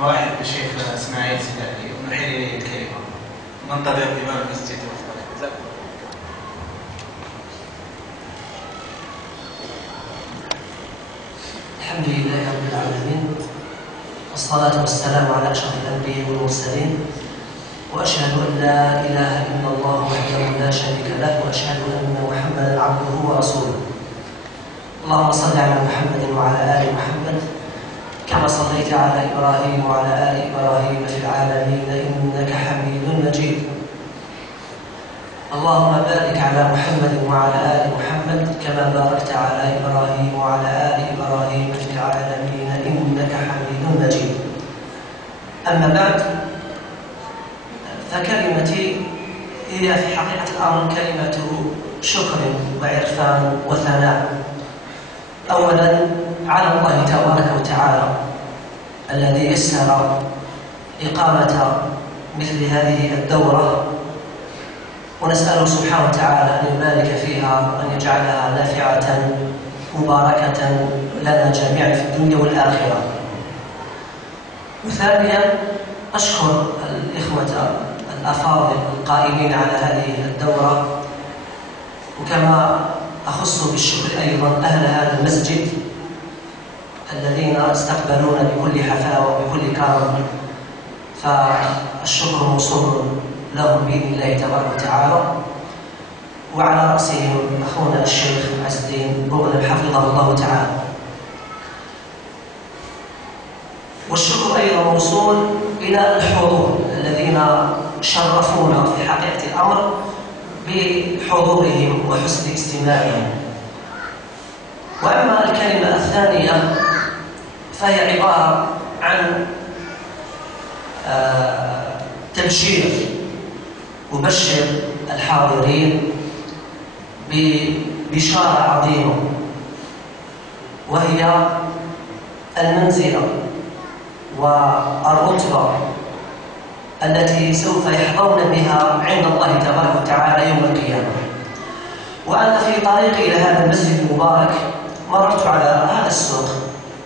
نرحب بالشيخ اسماعيل سيدي ونحيل اليه الكلمه. ننتظر امام المسجد وفقه. الحمد لله رب العالمين، والصلاة والسلام على أشرف الأنبياء والمرسلين، وأشهد أن لا إله إلا الله وحده لا شريك له، وأشهد أن محمدا عبده ورسوله. اللهم صل على محمد وعلى آل محمد كما صليت على إبراهيم وعلى آل إبراهيم في العالمين إنك حميد مجيد. اللهم بارك على محمد وعلى آل محمد كما باركت على إبراهيم وعلى آل إبراهيم في العالمين إنك حميد مجيد. أما بعد، فكلمتي هي في حقيقة الأمر كلمة شكر وعرفان وثناء، أولا على الله تبارك وتعالى الذي يسر إقامة مثل هذه الدورة، ونسأله سبحانه وتعالى أن يبارك فيها وأن يجعلها نافعة مباركة لنا جميعا في الدنيا والآخرة. وثانيا أشكر الإخوة الأفاضل القائمين على هذه الدورة، وكما أخص بالشكر أيضا أهل هذا المسجد الذين استقبلونا بكل حفاوة وبكل كرم، فالشكر موصول لهم بإذن الله تبارك وتعالى، وعلى رأسهم أخونا الشيخ عز الدين بغل حفظه الله تعالى. والشكر أيضا موصول إلى الحضور الذين شرفونا في حقيقة الأمر بحضورهم وحسن استماعهم. وأما الكلمة الثانية فهي عبارة عن تبشير، أبشر الحاضرين ببشارة عظيمة، وهي المنزلة والرتبة التي سوف يحظون بها عند الله تبارك وتعالى يوم القيامة. وأنا في طريقي إلى هذا المسجد المبارك مررت على هذا السوق،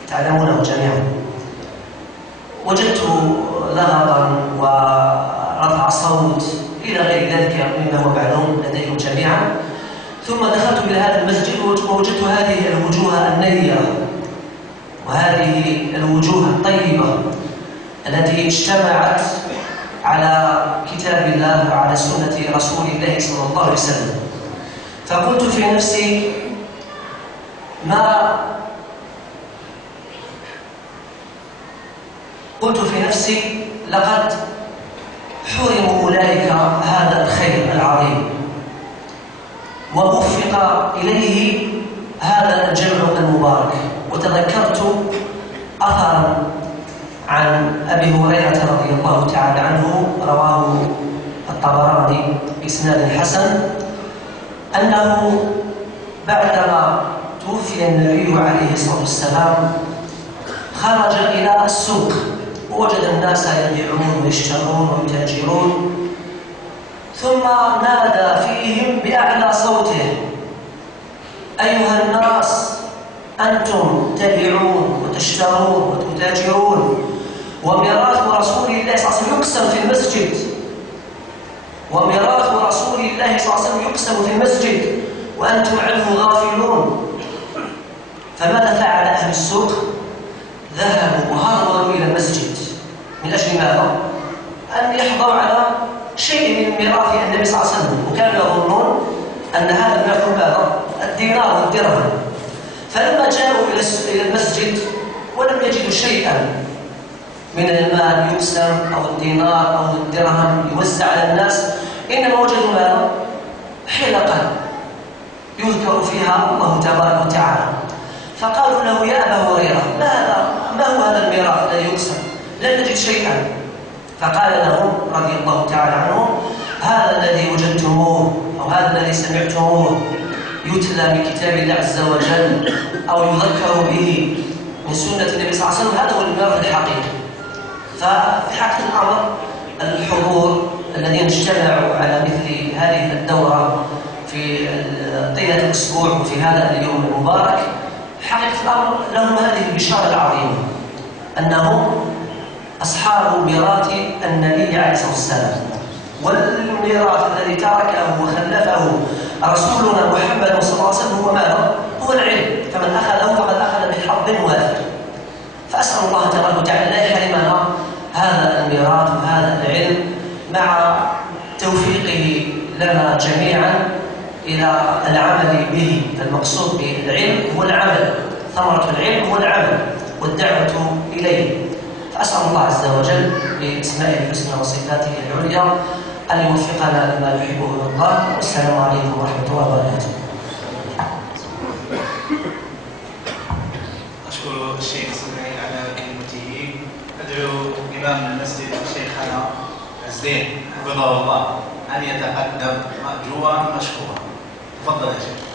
تعلمونه جميعا، وجدت لغطا ورفع صوت إلى غير ذلك مما هو معلوم لديهم جميعا. ثم دخلت إلى هذا المسجد ووجدت هذه الوجوه النيرة وهذه الوجوه الطيبة التي اجتمعت على كتاب الله وعلى سنة رسول الله صلى الله عليه وسلم. فقلت في نفسي لقد حرموا أولئك هذا الخير العظيم، ووفق إليه هذا الجمع المبارك. وتذكرت أثرا عن أبي هريرة رضي الله تعالى عنه رواه الطبراني بإسناد حسن، أنه بعدما توفي النبي عليه الصلاة والسلام خرج إلى السوق ووجد الناس يبيعون ويشترون ويتاجرون، ثم نادى فيهم بأعلى صوته: أيها الناس، أنتم تبيعون وتشترون وتتاجرون، وميراث رسول الله صلى الله عليه وسلم يقسم في المسجد، وميراث رسول الله صلى الله عليه وسلم يقسم في المسجد، وأنتم عنه غافلون. فماذا فعل أهل السوق؟ ذهبوا وهرولوا إلى المسجد. من أجل ماذا؟ أن يحضروا على شيء من ميراث النبي صلى الله عليه وسلم، وكانوا يظنون أن هذا الميراث ماذا؟ الدينار والدرهم. فلما جاءوا إلى المسجد ولم يجدوا شيئا من المال يقسم أو الدينار أو الدرهم يوزع على الناس، إنما وجدوا ماذا؟ حلقا يذكر فيها الله تبارك وتعالى. فقالوا له: يا أبا هريرة، ما هو هذا الميراث الذي يقسم؟ لم نجد شيئا. فقال لهم رضي الله تعالى عنه: هذا الذي وجدتموه أو هذا الذي سمعتموه يتلى من كتاب الله عز وجل أو يذكر به من سنة النبي صلى الله عليه وسلم، هذا هو الميراث الحقيقي. ففي حقيقة الأمر الحضور الذين اجتمعوا على مثل هذه الدورة في طيلة الأسبوع وفي هذا اليوم المبارك، حقيقة الأمر لهم هذه البشارة العظيمة أنهم ميراث النبي عليه الصلاة والسلام، والميراث الذي تركه وخلفه رسولنا محمد صلى الله عليه وسلم هو ماذا؟ هو العلم، فمن أخذه فقد أخذ بحظ وافر. فأسأل الله تبارك وتعالى لا يحرمنا هذا الميراث وهذا العلم مع توفيقه لنا جميعا إلى العمل به. فالمقصود بالعلم هو العمل، ثمرة العلم هو العمل والدعوة إليه. فأسأل الله عز وجل بأسمائه الحسنى وصفاته العليا أن يوفقنا لما يحبه ويرضاه. والسلام عليكم ورحمة الله وبركاته. أشكر الشيخ اسماعيل على كلمته. أدعو إمام المسجد شيخنا الزين حفظه الله أن يتقدم مأجورا مشكورا. تفضل يا شيخ.